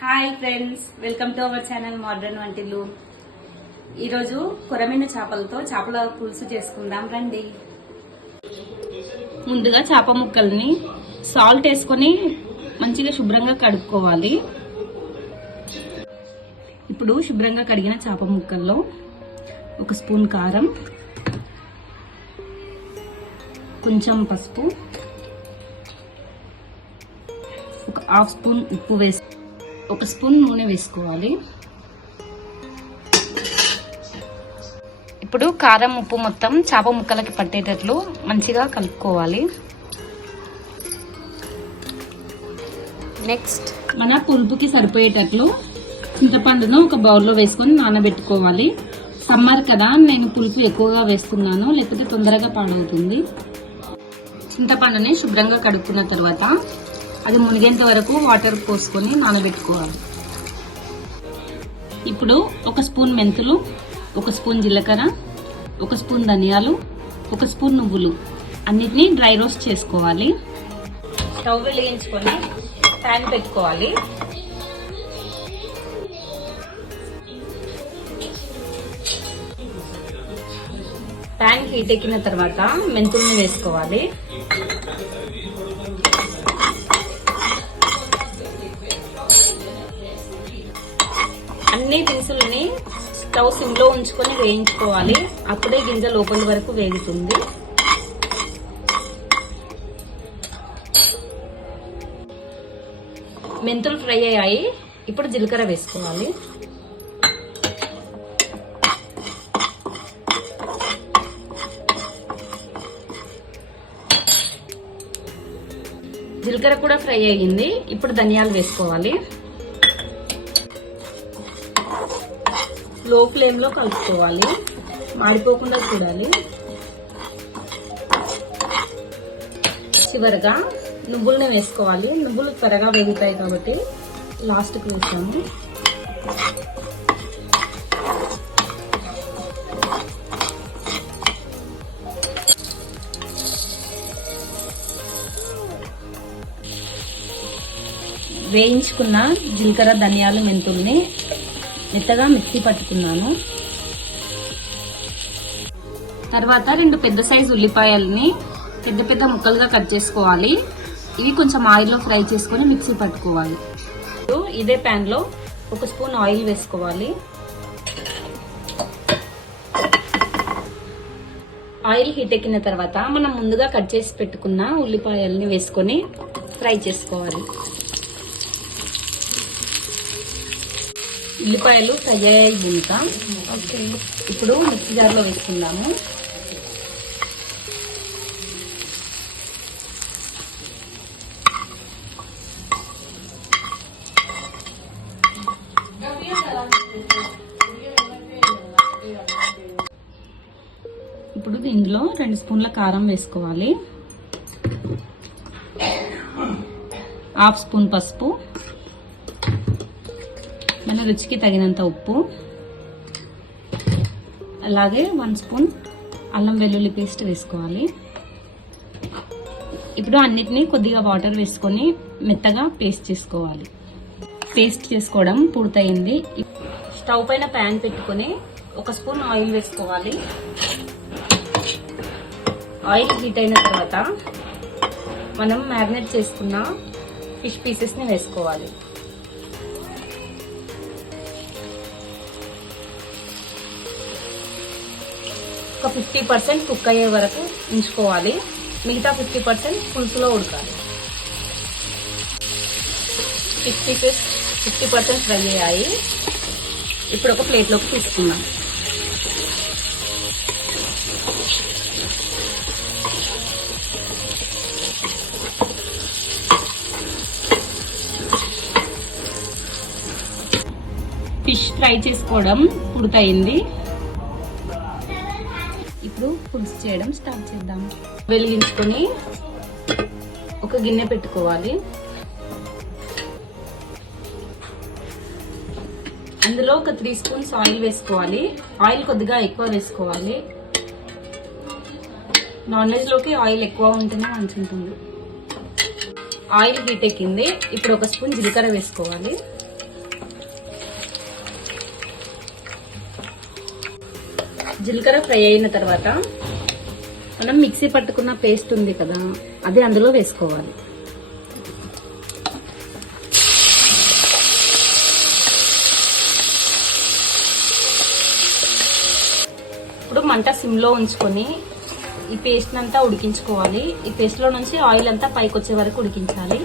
Hi friends welcome to our channel modern Vantillu ఈరోజు కొరమైన చేపలతో చేపల పులుసు చేసుకుందాం రండి. ముందుగా చేప ముక్కల్ని సాల్ట్ వేసుకొని మంచిగా శుభ్రంగా కడుక్కోవాలి. ఇప్పుడు శుభ్రంగా కడిగిన చేప ముక్కల్లో ఒక స్పూన్ కారం కొంచెం పసుపు ఒక హాఫ్ స్పూన్ ఉప్పు వేసి ఒక స్పూన్ నూనె వేసుకోవాలి. ఇప్పుడు కారం ఉప్పు మొత్తం చేప ముక్కలకి పట్టేటట్లు మంచిగా కలుపుకోవాలి. నెక్స్ట్ మన పులుపుకి సరిపోయేటట్లు చింతపండును ఒక బౌల్లో వేసుకొని నానబెట్టుకోవాలి. సమ్మర్ కదా నేను పులుపు ఎక్కువగా వేస్తున్నాను లేకపోతే తొందరగా పాడవుతుంది. చింతపండుని శుభ్రంగా కడుక్కున్న తర్వాత అది మునిగేంత వరకు వాటర్ పోసుకొని నానబెట్టుకోవాలి. ఇప్పుడు ఒక స్పూన్ మెంతులు ఒక స్పూన్ జీలకర్ర ఒక స్పూన్ ధనియాలు ఒక స్పూన్ నువ్వులు. అన్నిటినీ డ్రై రోస్ట్ చేసుకోవాలి. స్టవ్ వెలిగించుకొని ప్యాన్ పెట్టుకోవాలి. ప్యాన్ హీట్ ఎక్కిన తర్వాత మెంతుల్ని వేసుకోవాలి. స్టవ్ సిమ్లో ఉంచుకొని వేయించుకోవాలి. అప్పుడే గింజ లోపలి వరకు వేగుతుంది. మెంతులు ఫ్రై అయ్యాయి. ఇప్పుడు జీలకర్ర వేసుకోవాలి. జీలకర్ర కూడా ఫ్రై అయ్యింది. ఇప్పుడు ధనియాలు వేసుకోవాలి. లో ఫ్లేమ్లో కలుపుకోవాలి. మాడిపోకుండా చూడాలి. చివరగా నువ్వుల్ని వేసుకోవాలి. నువ్వులు త్వరగా వేగుతాయి కాబట్టి లాస్ట్కి వేసాము. వేయించుకున్న జీలకర్ర ధనియాలు మెంతుల్ని మెత్తగా మిక్సీ పట్టుకున్నాను? తర్వాత రెండు పెద్ద సైజు ఉల్లిపాయల్ని పెద్ద పెద్ద ముక్కలుగా కట్ చేసుకోవాలి. ఇవి కొంచెం ఆయిల్లో ఫ్రై చేసుకొని మిక్సీ పట్టుకోవాలి. ఇదే ప్యాన్లో ఒక స్పూన్ ఆయిల్ వేసుకోవాలి. ఆయిల్ హీట్ ఎక్కిన తర్వాత మనం ముందుగా కట్ చేసి పెట్టుకున్న ఉల్లిపాయల్ని వేసుకొని ఫ్రై చేసుకోవాలి. ఉల్లిపాయలు ఫ్రై అయ్యాయి ఓకే ఇప్పుడు మిక్సీ జార్లో వేసుకుందాము. ఇప్పుడు ఇందులో రెండు స్పూన్ల కారం వేసుకోవాలి. హాఫ్ స్పూన్ పసుపు. మన రుచికి తగినంత ఉప్పు. అలాగే వన్ స్పూన్ అల్లం వెల్లుల్లి పేస్ట్ వేసుకోవాలి. ఇప్పుడు అన్నిటినీ కొద్దిగా వాటర్ వేసుకొని మెత్తగా పేస్ట్ చేసుకోవాలి. పేస్ట్ చేసుకోవడం పూర్తయింది. స్టవ్ పైన ప్యాన్ పెట్టుకొని ఒక స్పూన్ ఆయిల్ వేసుకోవాలి. ఆయిల్ హీట్ అయిన తర్వాత మనం మ్యారినేట్ చేసుకున్న ఫిష్ పీసెస్ని వేసుకోవాలి. ఒక ఫిఫ్టీ పర్సెంట్ కుక్ అయ్యే వరకు ఉంచుకోవాలి. మిగతా ఫిఫ్టీ పర్సెంట్ పులుసులో ఉడకాలి. ఫిఫ్టీ ఫిఫ్టీ పర్సెంట్ ఫ్రై అయ్యాయి. ఇప్పుడు ఒక ప్లేట్లోకి తీసుకున్నాం ఫిష్ ఫ్రై చేసుకోవడం పూర్తయింది. ఇప్పుడు పులుసు చేయడం స్టార్ట్ చేద్దాం. వెలిగించుకొని ఒక గిన్నె పెట్టుకోవాలి. అందులో ఒక త్రీ స్పూన్స్ ఆయిల్ వేసుకోవాలి. ఆయిల్ కొద్దిగా ఎక్కువ వేసుకోవాలి. నాన్ వెజ్లోకి ఆయిల్ ఎక్కువ ఉంటేనే మంచి ఉంటుంది ఆయిల్ హీట్ ఎక్కింది. ఇప్పుడు ఒక స్పూన్ జీలకర్ర వేసుకోవాలి. జీలకర్ర ఫ్రై అయిన తర్వాత మనం మిక్సీ పట్టుకున్న పేస్ట్ ఉంది కదా అది అందులో వేసుకోవాలి. ఇప్పుడు మంట సిమ్లో ఉంచుకొని ఈ పేస్ట్ అంతా ఉడికించుకోవాలి. ఈ పేస్ట్లో నుంచి ఆయిల్ అంతా పైకి వచ్చే వరకు ఉడికించాలి.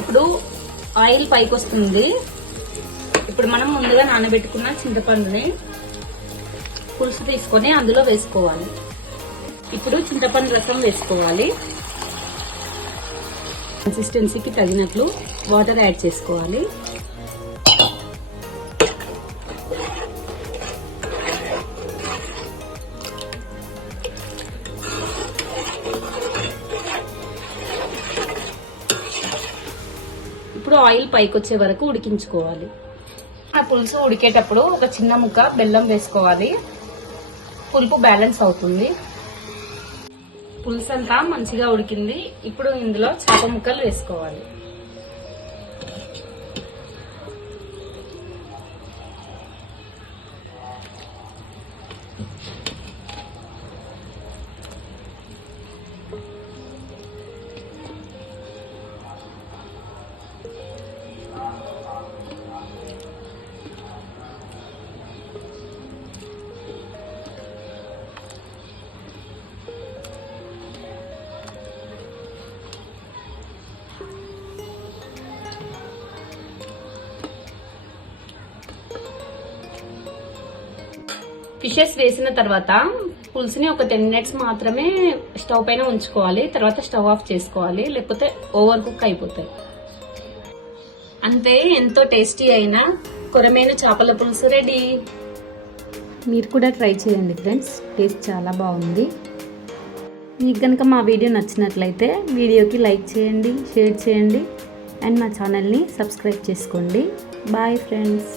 ఇప్పుడు ఆయిల్ పైకి వస్తుంది. ఇప్పుడు మనం ముందుగా నానబెట్టుకున్న చింతపండుని పులుసు తీసుకొని అందులో వేసుకోవాలి. ఇప్పుడు చింతపండు రసం వేసుకోవాలి. కన్సిస్టెన్సీకి తగినట్లు వాటర్ యాడ్ చేసుకోవాలి. ఇప్పుడు ఆయిల్ పైకి వచ్చే వరకు ఉడికించుకోవాలి. పులుసు ఉడికేటప్పుడు ఒక చిన్న ముక్క బెల్లం వేసుకోవాలి. పులుపు బ్యాలెన్స్ అవుతుంది. పులుసు అంతా మంచిగా ఉడికింది. ఇప్పుడు ఇందులో చేప ముక్కలు వేసుకోవాలి. ఫిషెస్ వేసిన తర్వాత పులుసుని ఒక టెన్ మినిట్స్ మాత్రమే స్టవ్ పైన ఉంచుకోవాలి. తర్వాత స్టవ్ ఆఫ్ చేసుకోవాలి. లేకపోతే ఓవర్ కుక్ అయిపోతాయి. అంతే ఎంతో టేస్టీ అయిన కొరమైన చేపల పులుసు రెడీ. మీరు కూడా ట్రై చేయండి ఫ్రెండ్స్. టేస్ట్ చాలా బాగుంది. మీకు కనుక మా వీడియో నచ్చినట్లయితే వీడియోకి లైక్ చేయండి షేర్ చేయండి. అండ్ మా ఛానల్ని సబ్స్క్రైబ్ చేసుకోండి. Bye friends.